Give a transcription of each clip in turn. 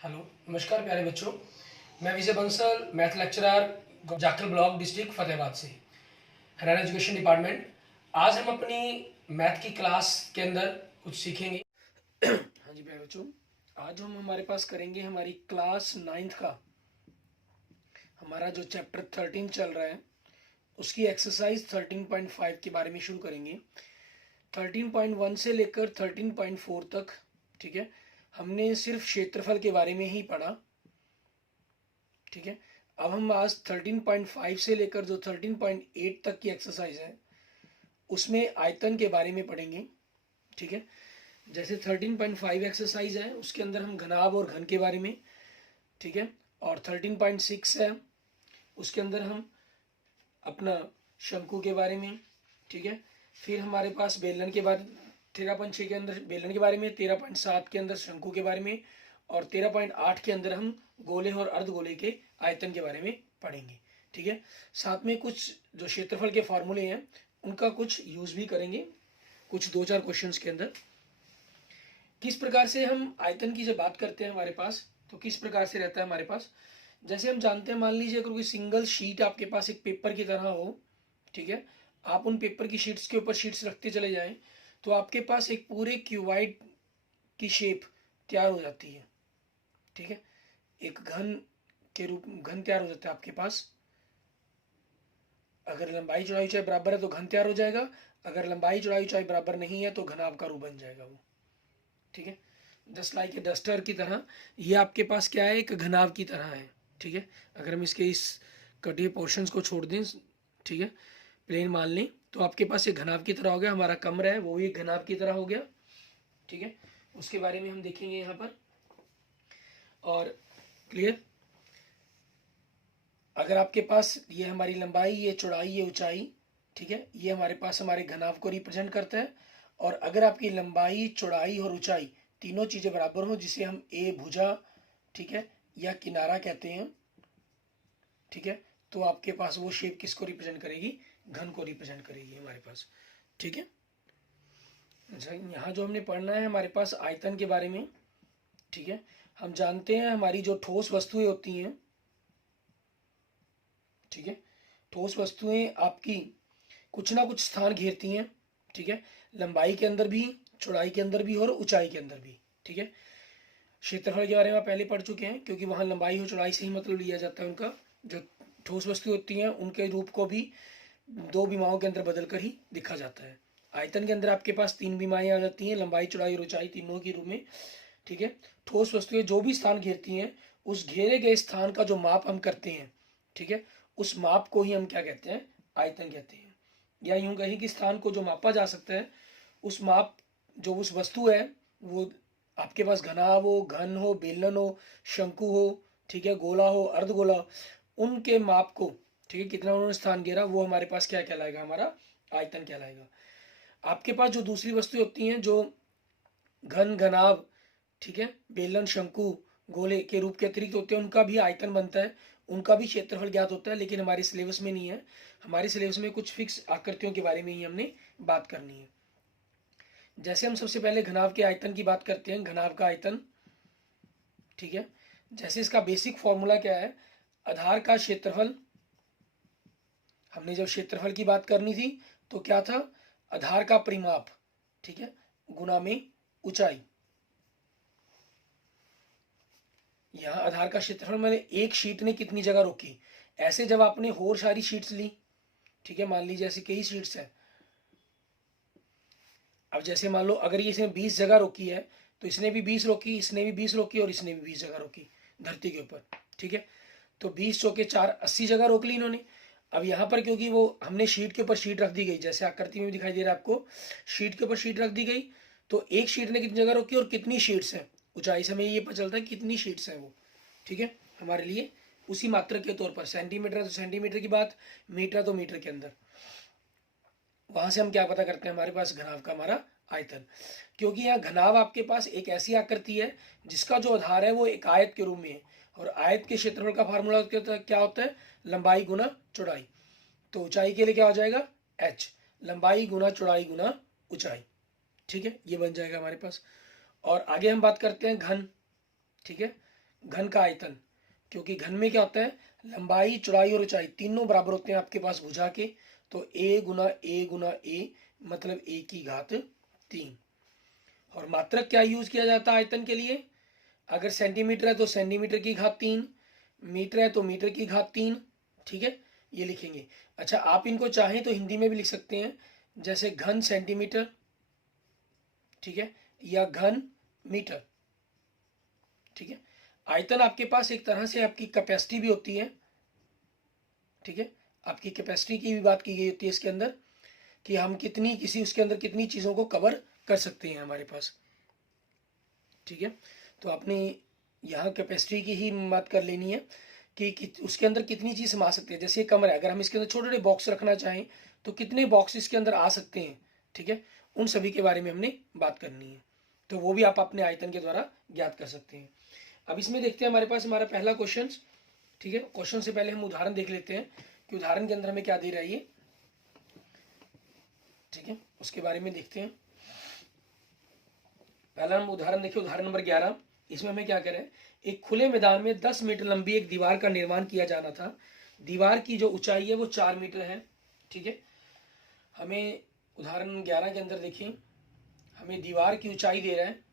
Hello, नमस्कार प्यारे बच्चों। मैं Vijay Bansal, math lecturer, Jakhal block, district Fatehabad से, हरियाणा एजुकेशन डिपार्टमेंट। आज हम अपनी मैथ की क्लास के अंदर कुछ सीखेंगे। हाँ जी प्यारे बच्चों, आज हम हमारे पास करेंगे हमारी क्लास 9th का हमारा जो चैप्टर 13 चल रहा है उसकी एक्सरसाइज 13.5 के बारे में शुरू करेंगे। 13.1 से लेकर 13.4 तक, ठीक है, हमने सिर्फ क्षेत्रफल के बारे में ही पढ़ा। ठीक है, अब हम आज 13.5 से लेकर जो 13.8 तक की एक्सरसाइज है उसमें आयतन के बारे में पढ़ेंगे। ठीक है, जैसे 13.5 एक्सरसाइज है उसके अंदर हम घनाभ और घन के बारे में, ठीक है, और 13.6 है उसके अंदर हम अपना शंकु के बारे में, ठीक है। फिर हमारे पास बेलन के बारे 13.6 के अंदर बेलन के बारे में, 13.7 के अंदर शंकु के बारे में, और 13.8 के अंदर हम गोले और अर्धगोले के आयतन के बारे में पढ़ेंगे। ठीक है, साथ में कुछ जो क्षेत्रफल के फॉर्मूले हैं उनका कुछ यूज भी करेंगे कुछ 2-4 क्वेश्चंस के अंदर। किस प्रकार से हम आयतन की जब बात करते हैं हमारे पास तो किस प्रकार से रहता है हमारे पास, जैसे हम जानते हैं, मान लीजिए अगर कोई सिंगल शीट आपके पास एक पेपर की तरह हो, ठीक है, आप उन पेपर की शीट्स के ऊपर शीट्स रखते चले जाएं तो आपके पास एक पूरे क्यूबाइड की शेप तैयार हो जाती है। ठीक है, एक घन तैयार हो जाता है आपके पास। अगर लंबाई चौड़ाई ऊंचाई बराबर है तो घन तैयार हो जाएगा, अगर लंबाई चौड़ाई ऊंचाई बराबर नहीं है तो घनाभ का रूप बन जाएगा वो। ठीक है, जस्ट लाइक ए डस्टर की तरह ये आपके पास क्या है, एक घनाभ की तरह है। ठीक है, अगर हम इसके इस कटे पोर्शंस को छोड़ दें, ठीक है, प्लेन मान लें तो आपके पास ये घनाभ की तरह हो गया। हमारा कमरा है वो भी घनाभ की तरह हो गया। ठीक है, उसके बारे में हम देखेंगे यहाँ पर। और क्लियर, अगर आपके पास ये हमारी लंबाई, ये चौड़ाई, ये ऊंचाई, ठीक है, ये हमारे पास हमारे घनाभ को रिप्रेजेंट करता है। और अगर आपकी लंबाई, चौड़ाई और ऊंचाई तीनों चीज़ें बराबर हो, जिसे हम ए भुजा, ठीक है, या किनारा कहते हैं, ठीक है, तो आपके पास वो शेप किसको रिप्रेजेंट करेगी, घन को रिप्रेजेंट करेगी हमारे पास। ठीक है, अच्छा, यहाँ जो हमने पढ़ना है हमारे पास आयतन के बारे में। ठीक है, हम जानते हैं हमारी जो ठोस वस्तुएं होती हैं, ठीक है, ठोस वस्तुएं आपकी कुछ ना कुछ स्थान घेरती हैं। ठीक है, लंबाई के अंदर भी, चौड़ाई के अंदर भी और ऊंचाई के अंदर भी। ठीक है, क्षेत्रफल के बारे में आप पहले पढ़ चुके हैं क्योंकि वहाँ लंबाई और चौड़ाई से ही मतलब लिया जाता है उनका। जो ठोस वस्तु होती हैं उनके रूप को भी दो विमाओं के अंदर बदल कर ही दिखा जाता है। आयतन के अंदर आपके पास 3 विमाएं आ जाती हैं, लंबाई चौड़ाई और ऊंचाई तीनों के रूप में। ठीक है, ठोस वस्तुएं जो भी स्थान घेरती हैं उस घेरे गए स्थान का जो माप हम करते हैं, ठीक है, उस माप को ही हम क्या कहते हैं, आयतन कहते हैं। या यूं कहें कि स्थान को जो मापा जा सकता है उस माप, जो उस वस्तु है वो आपके पास घनाभ हो, घन हो, बेलन हो, शंकु हो, ठीक है, गोला हो, अर्धगोला हो, उनके माप को, ठीक है, कितना उन्होंने स्थान घेरा वो हमारे पास क्या कहलाएगा, हमारा आयतन कहलाएगा। आपके पास जो दूसरी वस्तु होती हैं जो घन, घनाभ, ठीक है, बेलन, शंकु, गोले के रूप के अतिरिक्त होते हैं, उनका भी आयतन बनता है, उनका भी क्षेत्रफल ज्ञात होता है, लेकिन हमारे सिलेबस में नहीं है। हमारे सिलेबस में कुछ फिक्स आकृतियों के बारे में ही हमने बात करनी है। जैसे हम सबसे पहले घनाभ के आयतन की बात करते हैं, घनाभ का आयतन। ठीक है, जैसे इसका बेसिक फॉर्मूला क्या है, आधार का क्षेत्रफल, हमने जब क्षेत्रफल की बात करनी थी तो क्या था, आधार का परिमाप, ठीक है, गुना में ऊंचाई। यहाँ आधार का क्षेत्रफल मैंने एक शीट ने कितनी जगह रोकी, ऐसे जब आपने और सारी शीट्स ली, ठीक है, मान लीजिए ऐसे कई शीट्स हैं। अब जैसे मान लो अगर ये इसने 20 जगह रोकी है तो इसने भी 20 रोकी, इसने भी 20 रोकी और इसने भी 20 जगह रोकी धरती के ऊपर। ठीक है, तो 20 चौके 4, 80 जगह रोक ली इन्होंने। अब यहाँ पर क्योंकि वो हमने शीट के ऊपर शीट रख दी गई, जैसे आकृति में भी दिखाई दे रहा है आपको, शीट के ऊपर शीट रख दी गई, तो एक शीट ने कितनी जगह रोकी और कितनी शीट्स हैं, ऊंचाई से हमें ये पता चलता है कितनी शीट्स हैं वो। ठीक है, हमारे लिए उसी मात्रक के तौर पर, सेंटीमीटर है तो सेंटीमीटर की बात, मीटर तो मीटर के अंदर, वहां से हम क्या पता करते हैं, हमारे पास घनाभ का हमारा आयतन। क्योंकि यहाँ घनाभ आपके पास एक ऐसी आकृति है जिसका जो आधार है वो एक आयत के रूप में है, और आयत के क्षेत्रफल का फार्मूला क्या होता है, लंबाई गुना चौड़ाई। तो ऊंचाई के लिए क्या हो जाएगा, h, लंबाई गुना चौड़ाई गुना ऊंचाई। ठीक है, ये बन जाएगा हमारे पास। और आगे हम बात करते हैं घन। ठीक है, घन का आयतन, क्योंकि घन में क्या होता है, लंबाई चौड़ाई और ऊंचाई तीनों बराबर होते हैं आपके पास भुजा के, तो a गुना a मतलब a की घात 3। और मात्रक क्या यूज किया जाता है आयतन के लिए, अगर सेंटीमीटर है तो सेंटीमीटर की घात 3, मीटर है तो मीटर की घात 3। ठीक है, ये लिखेंगे। अच्छा, आप इनको चाहें तो हिंदी में भी लिख सकते हैं, जैसे घन सेंटीमीटर, ठीक है, या घन मीटर। ठीक है, आयतन आपके पास एक तरह से आपकी कैपेसिटी भी होती है। ठीक है, आपकी कैपेसिटी की भी बात की गई होती है इसके अंदर, कि हम कितनी किसी उसके अंदर कितनी चीज़ों को कवर कर सकते हैं हमारे पास। ठीक है, तो आपने यहाँ कैपेसिटी की ही बात कर लेनी है कि उसके अंदर कितनी चीज़ समा सकते हैं। जैसे कमरा है, अगर हम इसके अंदर छोटे छोटे बॉक्स रखना चाहें तो कितने बॉक्स इसके अंदर आ सकते हैं। ठीक है, उन सभी के बारे में हमने बात करनी है, तो वो भी आप अपने आयतन के द्वारा ज्ञात कर सकते हैं। अब इसमें देखते हैं हमारे पास हमारा पहला क्वेश्चन। ठीक है, क्वेश्चन से पहले हम उदाहरण देख लेते हैं कि उदाहरण के अंदर हमें क्या दे रहा है ये। ठीक है, उसके बारे में देखते हैं। पहला हम उदाहरण देखिए, उदाहरण नंबर 11। इसमें हमें क्या कह रहे हैं, एक खुले मैदान में 10 मीटर लंबी एक दीवार का निर्माण किया जाना था। दीवार की जो ऊंचाई है वो 4 मीटर है। ठीक है, हमें उदाहरण 11 के अंदर देखिए, हमें दीवार की ऊंचाई दे रहा है।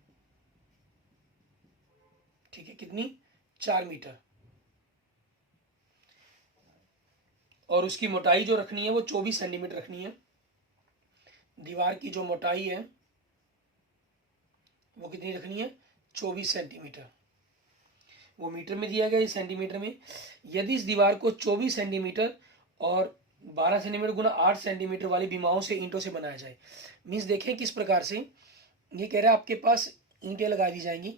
ठीक है, कितनी, 4 मीटर, और उसकी मोटाई जो रखनी है वो 24 सेंटीमीटर रखनी है। दीवार की जो मोटाई है वो कितनी रखनी है, 24 सेंटीमीटर। वो मीटर में दिया गया है, सेंटीमीटर में। यदि इस दीवार को 24 सेंटीमीटर और 12 सेंटीमीटर गुना 8 सेंटीमीटर वाली बीमाओं से ईंटों से बनाया जाए। मीन्स देखें किस प्रकार से ये कह रहा है, आपके पास ईंटें लगा दी जाएंगी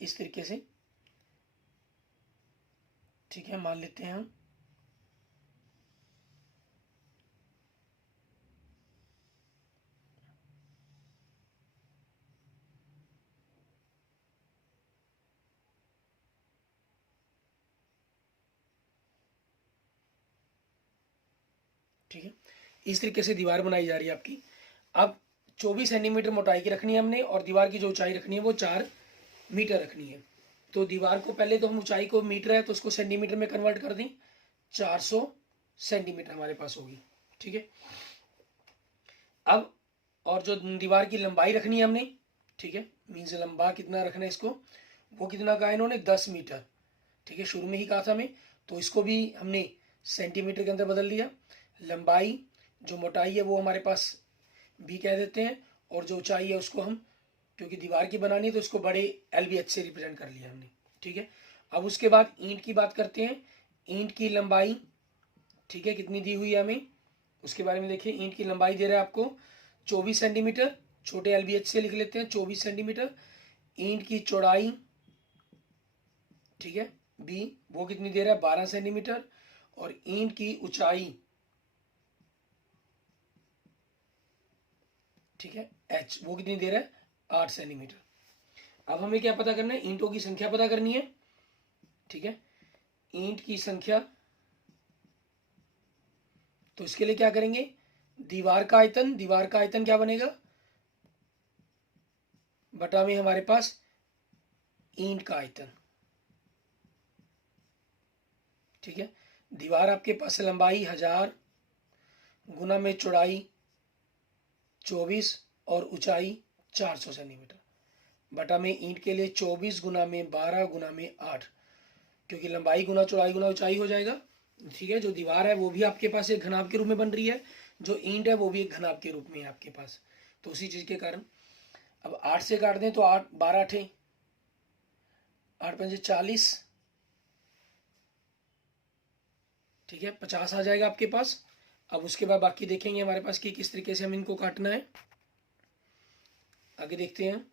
इस तरीके से। ठीक है, मान लेते हैं हम, ठीक है, इस तरीके से दीवार बनाई जा रही है आपकी। अब 24 सेंटीमीटर मोटाई की रखनी है हमने, और दीवार की जो ऊंचाई रखनी है वो 4 मीटर रखनी है। तो दीवार को पहले तो हम ऊंचाई को मीटर है तो उसको सेंटीमीटर में कन्वर्ट कर दें, 400 सेंटीमीटर हमारे पास होगी। ठीक है, अब और जो दीवार की लंबाई रखनी है हमने, ठीक है, मीन्स लंबा कितना रखना है इसको, वो कितना कहा इन्होंने, 10 मीटर। ठीक है, शुरू में ही कहा था हमें, तो इसको भी हमने सेंटीमीटर के अंदर बदल दिया। लंबाई, जो मोटाई है वो हमारे पास बी कह देते हैं, और जो ऊंचाई है उसको हम, क्योंकि दीवार की बनानी है तो उसको बड़े LBH से रिप्रेजेंट कर लिया हमने। ठीक है, अब उसके बाद ईंट की बात करते हैं। ईंट की लंबाई, ठीक है, कितनी दी हुई है हमें, उसके बारे में देखिए। ईंट की लंबाई दे रहा है आपको 24 सेंटीमीटर, छोटे LBH से लिख लेते हैं 24 सेंटीमीटर। ईंट की चौड़ाई, ठीक है, बी, वो कितनी दे रहा है, 12 सेंटीमीटर। और ईंट की ऊंचाई, ठीक है, एच, वो कितनी दे रहा है, 8 सेंटीमीटर। अब हमें क्या पता करना है, ईंटों की संख्या पता करनी है। ठीक है, ईंट की संख्या, तो इसके लिए क्या करेंगे, दीवार का आयतन, दीवार का आयतन क्या बनेगा, बटा में हमारे पास ईंट का आयतन। ठीक है, दीवार आपके पास लंबाई 1000 गुना में चौड़ाई 24 और ऊंचाई 400 सेंटीमीटर, बटा में ईंट के लिए 24 गुना में 12 गुना में 8, क्योंकि लंबाई गुना चौड़ाई गुना ऊंचाई हो जाएगा। ठीक है, जो दीवार है वो भी आपके पास एक घनाभ के रूप में बन रही है, जो ईंट है वो भी एक घनाभ के रूप में है आपके पास, तो उसी चीज के कारण। अब 8 से काट दें तो 8, 12 8 पंजे 40, ठीक है, 50 आ जाएगा आपके पास। अब उसके बाद बाकी देखेंगे हमारे पास कि किस तरीके से हम इनको काटना है। आगे देखते हैं,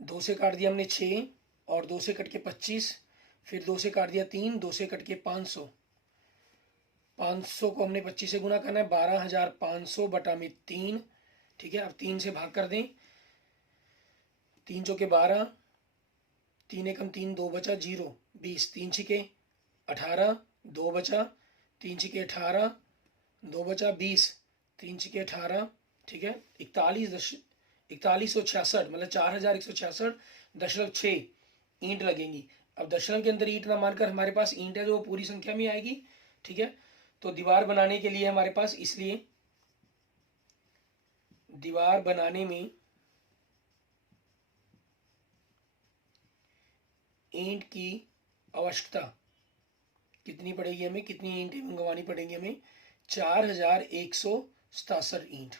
2 से काट दिया हमने 6, और 2 से कट के 25, फिर 2 से काट दिया 3, 2 से कट के 500। 500 को हमने 25 से गुना करना है, 12,500 बटा में 3। ठीक है, अब 3 से भाग कर दें, 3 चौके 12, 3 एकम 3, 2 बचा 0, 20, 3 छिके 18, 2 बचा, 3 छिके 18, 2 बचा 20, 3 छिके 18। ठीक है, 41,66 मतलब 4166.6 ईंट लगेंगी। अब दशमलव के अंदर ईंट ना मानकर हमारे पास ईंट है जो पूरी संख्या में आएगी, ठीक है। तो दीवार बनाने के लिए हमारे पास, इसलिए दीवार बनाने में ईंट की आवश्यकता कितनी पड़ेगी हमें, कितनी ईंटें मंगवानी पड़ेंगी हमें, 4167 ईंट,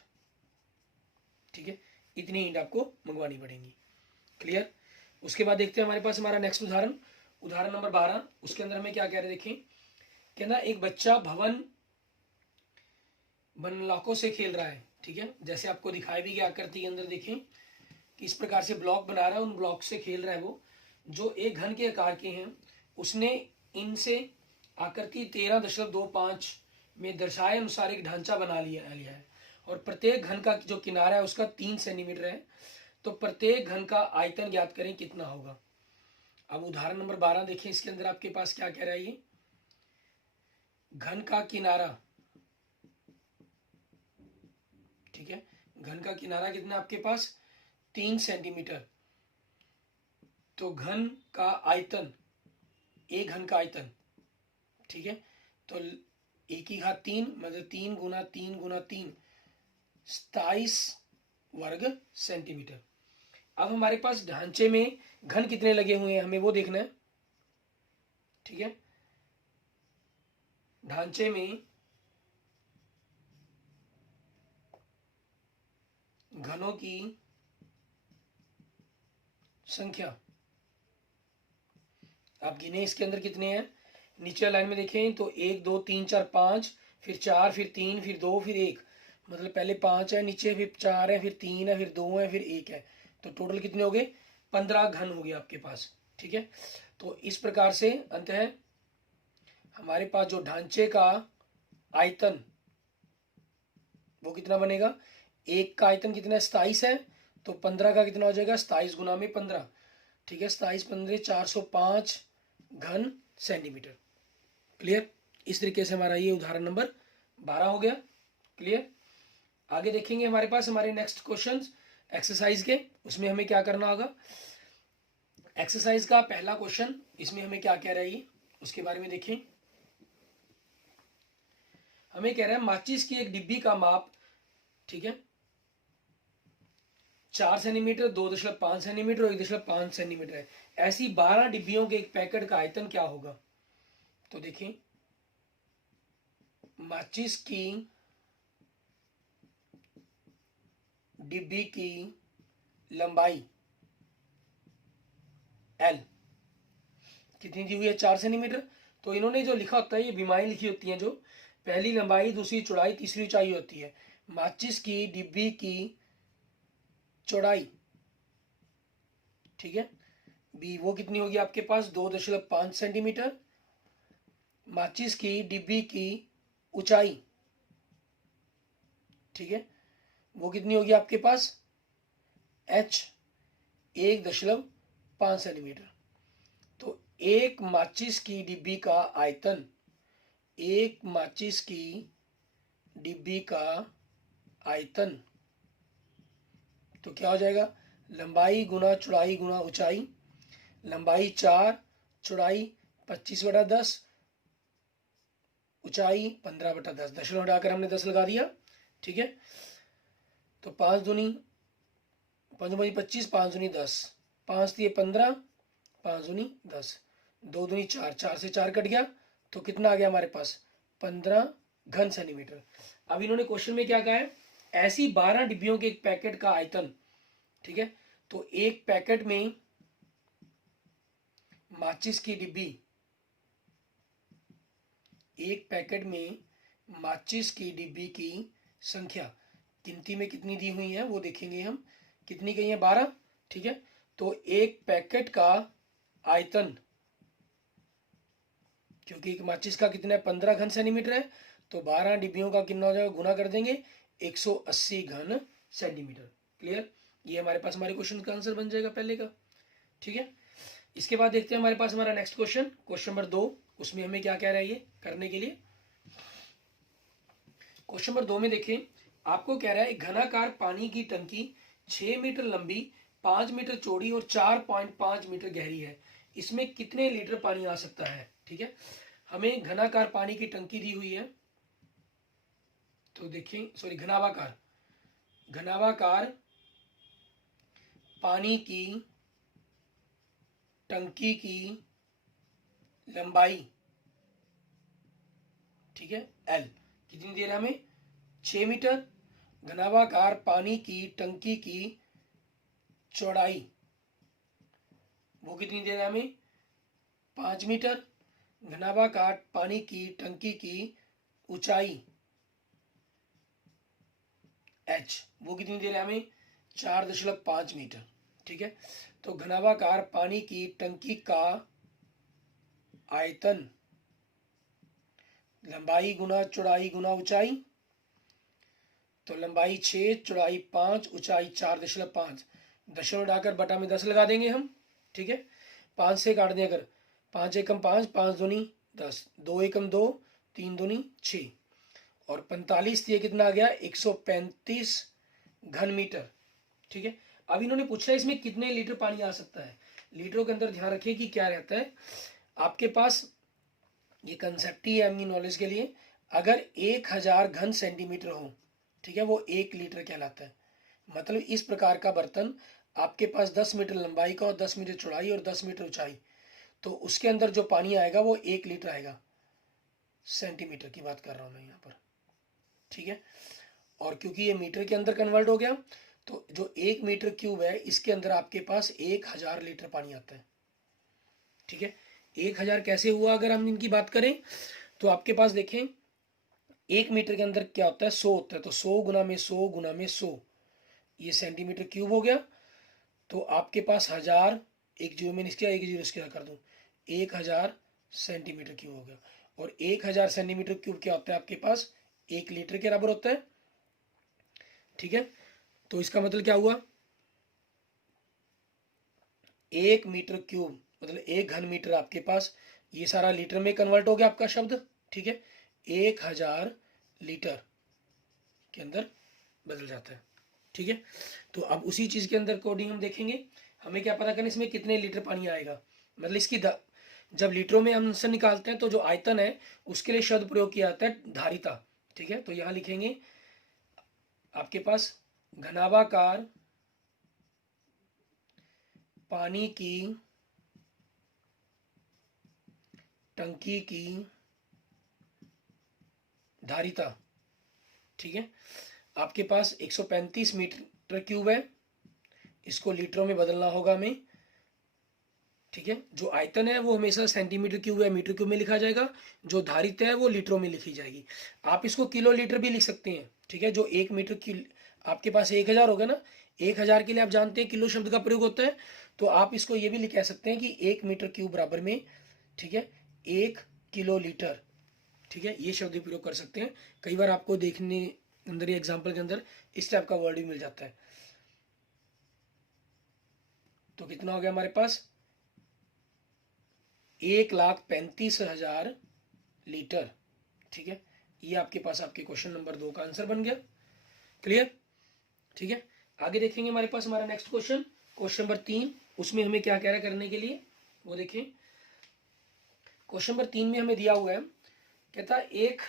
ठीक है। इतनी ईंट आपको मंगवानी पड़ेंगी। क्लियर। उसके बाद देखते हैं हमारे पास हमारा नेक्स्ट उदाहरण, उदाहरण नंबर 12। उसके अंदर हमें क्या कह रहे देखें, कहना एक बच्चा भवन ब्लॉकों से खेल रहा है, ठीक है। जैसे आपको दिखाई भी गया आकृति के अंदर, देखें कि इस प्रकार से ब्लॉक बना रहा है, उन ब्लॉक से खेल रहा है वो, जो एक घन के आकार के हैं। उसने इनसे आकृति 13.25 में दर्शाए अनुसार एक ढांचा बना लिया है, और प्रत्येक घन का जो किनारा है उसका 3 सेंटीमीटर है। तो प्रत्येक घन का आयतन ज्ञात करें कितना होगा। अब उदाहरण नंबर 12 देखें, इसके अंदर आपके पास क्या कह रहा है, ये घन का किनारा, ठीक है। घन का किनारा कितना आपके पास, 3 सेंटीमीटर। तो घन का आयतन, एक घन का आयतन, ठीक है। तो 1/3 मतलब 3 गुना 3 गुना 3, 27 वर्ग सेंटीमीटर। अब हमारे पास ढांचे में घन कितने लगे हुए हैं हमें वो देखना है, ठीक है। ढांचे में घनों की संख्या आप गिने, इसके अंदर कितने हैं, नीचे लाइन में देखें तो 1 2 3 4 5, फिर 4, फिर 3, फिर 2, फिर 1, मतलब पहले 5 है नीचे, फिर 4 है, फिर 3 है, फिर 2 है, फिर 1 है। तो टोटल कितने हो गए, 15 घन हो गए आपके पास, ठीक है। तो इस प्रकार से अंततः हमारे पास जो ढांचे का आयतन वो कितना बनेगा, एक का आयतन कितना है, 27 है। तो 15 का कितना हो जाएगा, 27 गुना में 15, ठीक है। 27 15 405 घन सेंटीमीटर। क्लियर। इस तरीके से हमारा ये उदाहरण नंबर 12 हो गया। क्लियर। आगे देखेंगे हमारे पास हमारे नेक्स्ट क्वेश्चंस एक्सरसाइज के, उसमें हमें क्या करना होगा। एक्सरसाइज का पहला क्वेश्चन, इसमें हमें क्या कह रहा है ये, उसके बारे में देखें। हमें कह रहा है माचिस की एक डिब्बी का माप, ठीक है, 4 सेंटीमीटर, 2.5 सेंटीमीटर और 1.5 सेंटीमीटर है। ऐसी 12 डिब्बियों के एक पैकेट का आयतन क्या होगा। तो देखें, माचिस की डिब्बी की लंबाई L कितनी दी हुई है, 4 सेंटीमीटर। तो इन्होंने जो लिखा होता है, ये बीमारी लिखी होती हैं, जो पहली लंबाई, दूसरी चौड़ाई, तीसरी ऊंचाई होती है। माचिस की डिब्बी की चौड़ाई, ठीक है, बी वो कितनी होगी आपके पास, 2.5 सेंटीमीटर। माचिस की डिब्बी की ऊंचाई, ठीक है, वो कितनी होगी आपके पास, H 1.5 सेंटीमीटर। तो एक माचिस की डिब्बी का आयतन, एक माचिस की डिब्बी का आयतन, तो क्या हो जाएगा, लंबाई गुना चौड़ाई गुना ऊंचाई। लंबाई 4, चौड़ाई 25/10, ऊंचाई 15/10, दशमलव हटाकर हमने 10 लगा दिया, ठीक है। तो 5 दूनी 5 दूनी 25, 5 दूनी 10, 5 दिए 15, 5 दूनी 10, 2 दूनी 4, 4 से 4 कट गया, तो कितना आ गया हमारे पास, 15 घन सेंटीमीटर। अब इन्होंने क्वेश्चन में क्या कहा है, ऐसी 12 डिब्बियों के एक पैकेट का आयतन, ठीक है। तो एक पैकेट में माचिस की डिब्बी, एक पैकेट में माचिस की डिब्बी की संख्या गिनती में कितनी दी हुई है वो देखेंगे हम, कितनी गई है, 12, ठीक है। तो एक पैकेट का आयतन, क्योंकि एक माचिस का कितना है, 15 घन सेंटीमीटर है, तो 12 डिब्बियों का कितना हो जाएगा, गुना कर देंगे, 180 घन सेंटीमीटर। क्लियर। ये हमारे पास हमारे क्वेश्चन का आंसर बन जाएगा पहले का, ठीक है। इसके बाद देखते हैं हमारे पास हमारा नेक्स्ट क्वेश्चन, क्वेश्चन नंबर 2। उसमें हमें क्या कह रहा है ये करने के लिए। क्वेश्चन नंबर 2 में देखें, आपको कह रहा है घनाकार पानी की टंकी 6 मीटर लंबी 5 मीटर चौड़ी और 4.5 मीटर गहरी है, इसमें कितने लीटर पानी आ सकता है। ठीक है, हमें घनाकार पानी की टंकी दी हुई है, तो देखें, सॉरी, घनावाकार पानी की टंकी की लंबाई, ठीक है, एल कितनी दे रहा है हमें, 6 मीटर। घनावाकार पानी की टंकी की चौड़ाई वो कितनी दे रहा है हमें, 5 मीटर। घनावाकार पानी की टंकी की ऊंचाई एच वो कितनी दे रहा है हमें, 4.5 मीटर। ठीक है, तो घनावाकार पानी की टंकी का आयतन, लंबाई गुना चौड़ाई गुना ऊंचाई, तो लंबाई 6, चौड़ाई 5, ऊंचाई 4.5, दशमलव उठाकर बटा में 10 लगा देंगे हम। ठीक है, 5 से काट दें अगर, 5 एकम 5, 5 दूनी 10, 2 एकम 2, 3 दूनी 6, और 45 ये कितना आ गया, 135 घन मीटर। ठीक है, अब इन्होंने पूछा है इसमें कितने लीटर पानी आ सकता है। लीटरों के अंदर ध्यान रखिए कि क्या रहता है आपके पास, ये कंसेप्ट ही है अपनी नॉलेज के लिए। अगर 1000 घन सेंटीमीटर हो, ठीक है, वो 1 लीटर कहलाता है। मतलब इस प्रकार का बर्तन आपके पास 10 मीटर लंबाई का और 10 मीटर चौड़ाई और 10 मीटर ऊंचाई, तो उसके अंदर जो पानी आएगा वो 1 लीटर आएगा। सेंटीमीटर की बात कर रहा हूं मैं यहाँ पर। ठीक है, और क्योंकि ये मीटर के अंदर कन्वर्ट हो गया, तो जो 1 मीटर क्यूब है इसके अंदर आपके पास 1000 लीटर पानी आता है। ठीक है, 1000 कैसे हुआ, अगर हम इनकी बात करें तो आपके पास देखें 1 मीटर के अंदर क्या होता है, 100 होता है, तो 100 गुना में 100 गुना में 100, ये सेंटीमीटर क्यूब हो गया। तो आपके पास 1000, एक जीरो में इसके एक जीरो इसके कर दूं, 1000 सेंटीमीटर क्यूब हो गया। और 1000 सेंटीमीटर क्यूब क्या होता है आपके पास, 1 लीटर के बराबर होता है। ठीक है, तो इसका मतलब क्या हुआ, 1 मीटर क्यूब मतलब 1 घन मीटर आपके पास, ये सारा लीटर में कन्वर्ट हो गया आपका शब्द। ठीक है, 1000 लीटर के अंदर बदल जाता है। ठीक है, तो अब उसी चीज के अंदर कोडिंग हम देखेंगे, हमें क्या पता करना इसमें कितने लीटर पानी आएगा। मतलब इसकी जब लीटरों में हम आंसर निकालते हैं तो जो आयतन है उसके लिए शब्द प्रयोग किया जाता है धारिता। ठीक है, तो यहां लिखेंगे आपके पास घनावाकार पानी की टंकी की धारिता। ठीक है, आपके पास 135 मीटर क्यूब है, इसको लीटरों में बदलना होगा हमें। ठीक है, जो आयतन है वो हमेशा सेंटीमीटर क्यूब या मीटर क्यूब में लिखा जाएगा, जो धारिता है वो लीटरों में लिखी जाएगी। आप इसको किलो लीटर भी लिख सकते हैं। ठीक है, जो 1 मीटर की आपके पास 1000 होगा ना, 1000 के लिए आप जानते हैं किलो शब्द का प्रयोग होता है, तो आप इसको ये भी कह सकते हैं कि 1 मीटर क्यूब बराबर में, ठीक है, 1 किलो लीटर। ठीक है, ये शब्द प्रयोग कर सकते हैं। कई बार आपको देखने अंदर एग्जाम्पल के अंदर इस टाइप का वर्ड भी मिल जाता है। तो कितना हो गया हमारे पास, 1,35,000 लीटर। ठीक है, ये आपके पास आपके क्वेश्चन नंबर 2 का आंसर बन गया। क्लियर। ठीक है, आगे देखेंगे हमारे पास हमारा नेक्स्ट क्वेश्चन, क्वेश्चन नंबर 3। उसमें हमें क्या कह रहा है करने के लिए, वो देखें। क्वेश्चन नंबर 3 में हमें दिया हुआ है, कहता है एक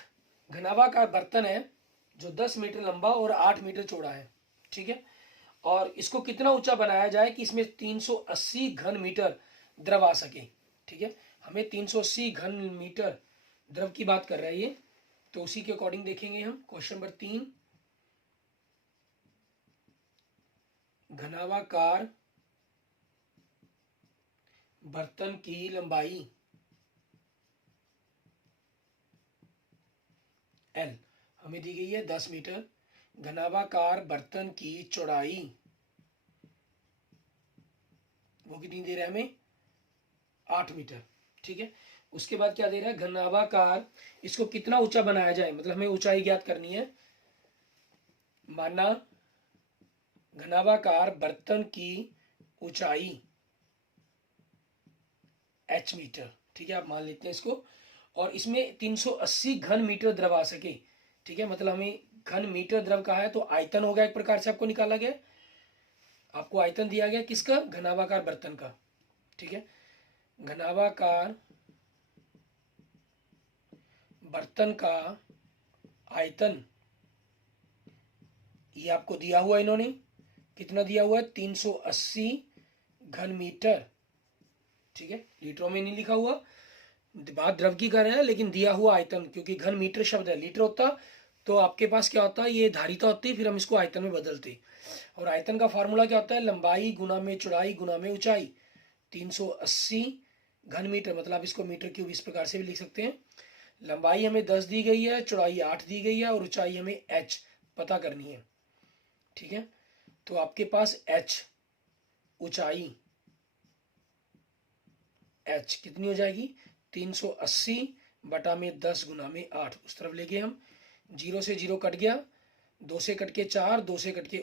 घनावाकार बर्तन है जो 10 मीटर लंबा और 8 मीटर चौड़ा है। ठीक है, और इसको कितना ऊंचा बनाया जाए कि इसमें 380 घन मीटर द्रव आ सके। ठीक है, हमें 380 घन मीटर द्रव की बात कर रहा है ये, तो उसी के अकॉर्डिंग देखेंगे हम। क्वेश्चन नंबर 3, घनावाकार बर्तन की लंबाई एल हमें दी गई है 10 मीटर, घनावाकार बर्तन की चौड़ाई वो कितनी दे रहा है हमें, 8 मीटर। ठीक है, उसके बाद क्या दे रहा है, घनावाकार, इसको कितना ऊंचा बनाया जाए, मतलब हमें ऊंचाई ज्ञात करनी है। माना घनावाकार बर्तन की ऊंचाई h मीटर। ठीक है, आप मान लेते हैं इसको, और इसमें 380 घन मीटर द्रव आ सके। ठीक है, मतलब हमें घन मीटर द्रव कहा है, तो आयतन हो गया एक प्रकार से आपको निकाला गया। आपको आयतन दिया गया किसका, घनाभाकार बर्तन का, ठीक है, घनाभाकार बर्तन का आयतन ये आपको दिया हुआ, इन्होंने कितना दिया हुआ है, 380 घन मीटर, ठीक है, लीटरों में नहीं लिखा हुआ, बात द्रव की कर रहे हैं, लेकिन दिया हुआ आयतन, क्योंकि घन मीटर शब्द है, लीटर होता तो आपके पास क्या होता है, ये धारिता होती, फिर हम इसको आयतन में बदलते। और आयतन का फार्मूला क्या होता है, लंबाई गुना में चौड़ाई गुना में ऊंचाई, 380 घन मीटर, मतलब आप इसको मीटर क्यूब इस प्रकार से भी लिख सकते हैं। लंबाई हमें 10 दी गई है, चौड़ाई 8 दी गई है, और ऊंचाई हमें h पता करनी है, ठीक है। तो आपके पास h ऊंचाई h कितनी हो जाएगी, 380 बटा में 10 गुना में 8, उस तरफ लेके हम, 0 से 0 कट गया, 2 से कट के 4, 2 से कट के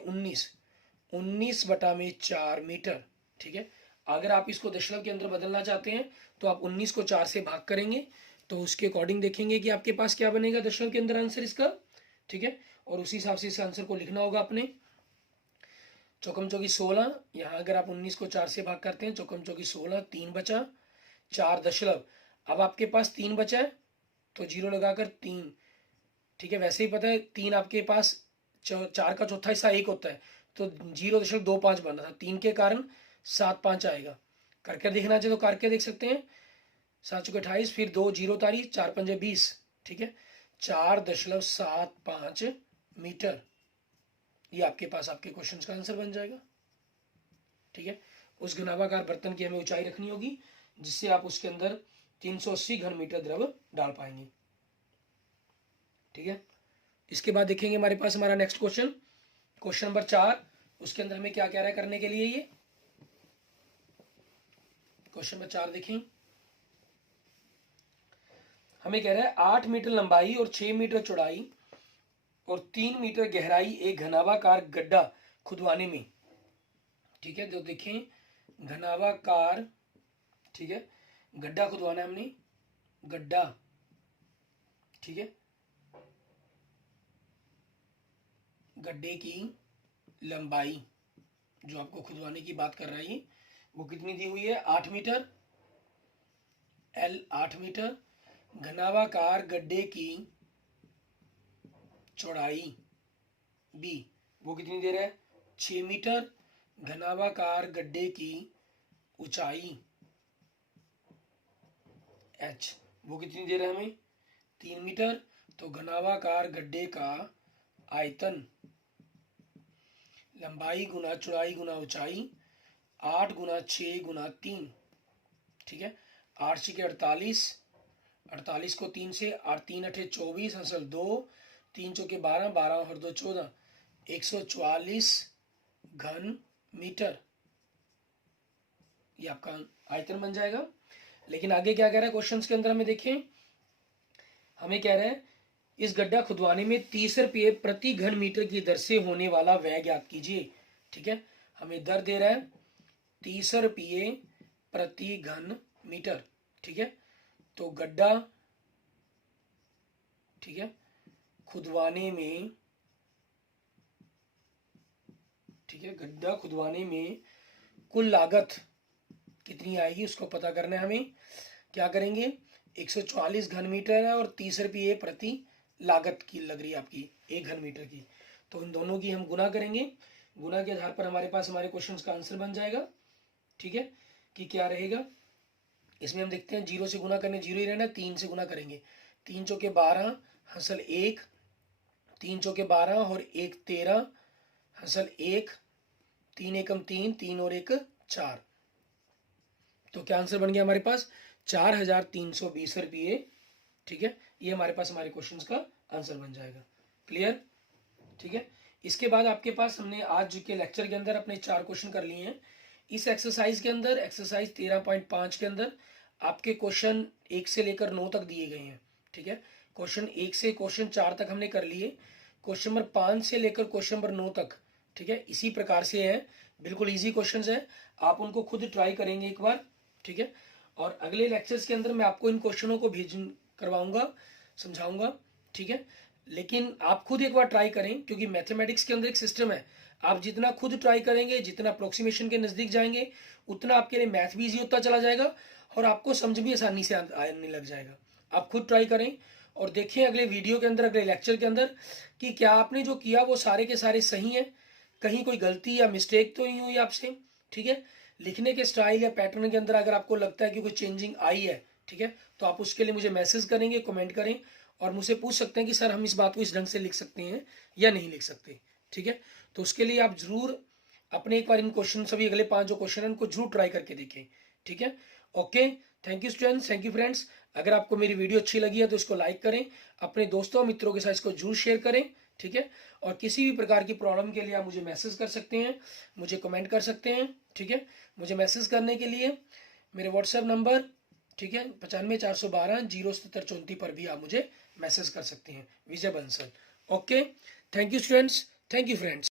19 बटा में 4 मीटर, ठीक है। अगर आप इसको दशमलव के अंदर बदलना चाहते हैं तो आप 19 को 4 से भाग करेंगे, तो उसके अकॉर्डिंग देखेंगे कि आपके पास क्या बनेगा दशमलव के अंदर आंसर इसका, ठीक है। और उसी हिसाब से इस आंसर को लिखना होगा अपने। चौकम चौकी 16, यहाँ अगर आप 19 को 4 से भाग करते हैं, चौकम चौकी 16, 3 बचा, 4 दशमलव, अब आपके पास 3 बचा है तो 0 लगाकर 3, ठीक है। वैसे ही पता है 3 आपके पास 4 का चौथा हिस्सा 1 होता है, तो 0.25 बनना था, 3 के कारण 7.5 आएगा। करके देखना चाहिए तो करके देख सकते हैं, 7 चौके 28, फिर 2 0 तारी, 4 पंजे 20, ठीक है, 4.75 मीटर, ये आपके पास आपके क्वेश्चन का आंसर बन जाएगा, ठीक है। उस घनाभाकार बर्तन की हमें ऊंचाई रखनी होगी, जिससे आप उसके अंदर 380 घन मीटर द्रव डाल पाएंगे, ठीक है। इसके बाद देखेंगे हमारे पास हमारा नेक्स्ट क्वेश्चन, क्वेश्चन नंबर 4, उसके अंदर हमें क्या कह रहा है करने के लिए, ये क्वेश्चन नंबर 4 देखें, हमें कह रहा है 8 मीटर लंबाई और 6 मीटर चौड़ाई और 3 मीटर गहराई एक घनाभाकार गड्ढा खुदवाने में, ठीक है। तो देखें घनाभाकार, ठीक है, गड्ढा खुदवाना है हमने, गड्ढा, ठीक है, गड्ढे की लंबाई जो आपको खुदवाने की बात कर रही है वो कितनी दी हुई है, 8 मीटर, L 8 मीटर, घनाभाकार गड्ढे की चौड़ाई B वो कितनी दे रहा है, 6 मीटर, घनाभाकार गड्ढे की ऊंचाई H वो कितनी दे रहा है हमें, 3 मीटर। तो घनाभाकार गड्ढे का आयतन लंबाई गुना चौड़ाई गुना ऊंचाई 8 गुना 6 गुना 3, ठीक है, 8 6 48, 48 को 3 से, 8 3 8 24, हासिल 2, 3 चौके 12, 12 और 2 14, 144 घन मीटर, ये आपका आयतन बन जाएगा। लेकिन आगे क्या कह रहा है क्वेश्चंस के अंदर, हमें देखें, हमें कह रहा है इस गड्ढा खुदवाने में 30 रुपये प्रति घन मीटर की दर से होने वाला व्यय ज्ञात कीजिए, ठीक है। हमें दर दे रहा है 30 रुपये प्रति घन मीटर, ठीक है। तो गड्ढा, ठीक है, खुदवाने में, ठीक है, गड्ढा खुदवाने में कुल लागत कितनी आएगी उसको पता करना है हमें। क्या करेंगे, 144 घन मीटर है और 30 रुपये प्रति लागत की लग रही है आपकी 1 घन मीटर की, तो इन दोनों की हम गुना करेंगे, गुना के आधार पर हमारे पास हमारे क्वेश्चन का आंसर बन जाएगा, ठीक है। कि क्या रहेगा, इसमें हम देखते हैं 0 से गुना करने 0 ही रहना, 3 से गुना करेंगे, 3 चौके 12, हासिल 1, 3 चौके 12 और 1 13, हासिल 1, 3 एकम 3, 3 और 1 4, तो क्या आंसर बन गया हमारे पास, 4320 रुपये, ठीक है। ये हमारे पास हमारे क्वेश्चंस का आंसर बन जाएगा, क्लियर, ठीक है। इसके बाद आपके पास हमने आज के लेक्चर के अंदर अपने 4 क्वेश्चन कर लिए हैं। इस एक्सरसाइज के अंदर, एक्सरसाइज 13.5 के अंदर आपके क्वेश्चन 1 से लेकर 9 तक दिए गए हैं, ठीक है। क्वेश्चन 1 से क्वेश्चन 4 तक हमने कर लिए, क्वेश्चन नंबर 5 से लेकर क्वेश्चन नंबर 9 तक, ठीक है, इसी प्रकार से है, बिल्कुल ईजी क्वेश्चन है, आप उनको खुद ट्राई करेंगे एक बार, ठीक है। और अगले लेक्चर्स के अंदर मैं आपको इन क्वेश्चनों को भेज करवाऊंगा, समझाऊंगा, ठीक है। लेकिन आप खुद एक बार ट्राई करें, क्योंकि मैथमेटिक्स के अंदर एक सिस्टम है, आप जितना खुद ट्राई करेंगे, जितना अप्रोक्सीमेशन के नज़दीक जाएंगे, उतना आपके लिए मैथ भी ईजी होता चला जाएगा और आपको समझ भी आसानी से आने लग जाएगा। आप खुद ट्राई करें और देखें अगले वीडियो के अंदर, अगले लेक्चर के अंदर कि क्या आपने जो किया वो सारे के सारे सही हैं, कहीं कोई गलती या मिस्टेक तो नहीं हुई आपसे। ठीक है, लिखने के स्टाइल या पैटर्न के अंदर अगर आपको लगता है कि कोई चेंजिंग आई है, ठीक है, तो आप उसके लिए मुझे मैसेज करेंगे, कमेंट करें और मुझसे पूछ सकते हैं कि सर हम इस बात को इस ढंग से लिख सकते हैं या नहीं लिख सकते। ठीक है, तो उसके लिए आप जरूर अपने एक बार इन क्वेश्चन, सभी अगले 5 जो क्वेश्चन हैं उनको जरूर ट्राई करके देखें। ठीक है, okay, thank you students, thank you friends. अगर आपको मेरी वीडियो अच्छी लगी है तो इसको लाइक करें, अपने दोस्तों मित्रों के साथ इसको जरूर शेयर करें। ठीक है, और किसी भी प्रकार की प्रॉब्लम के लिए आप मुझे मैसेज कर सकते हैं, मुझे कमेंट कर सकते हैं। ठीक है, मुझे मैसेज करने के लिए मेरे व्हाट्सएप नंबर, ठीक है, 95 412 077 34 पर भी आप मुझे मैसेज कर सकते हैं, Vijay Bansal. Okay, thank you students, thank you friends.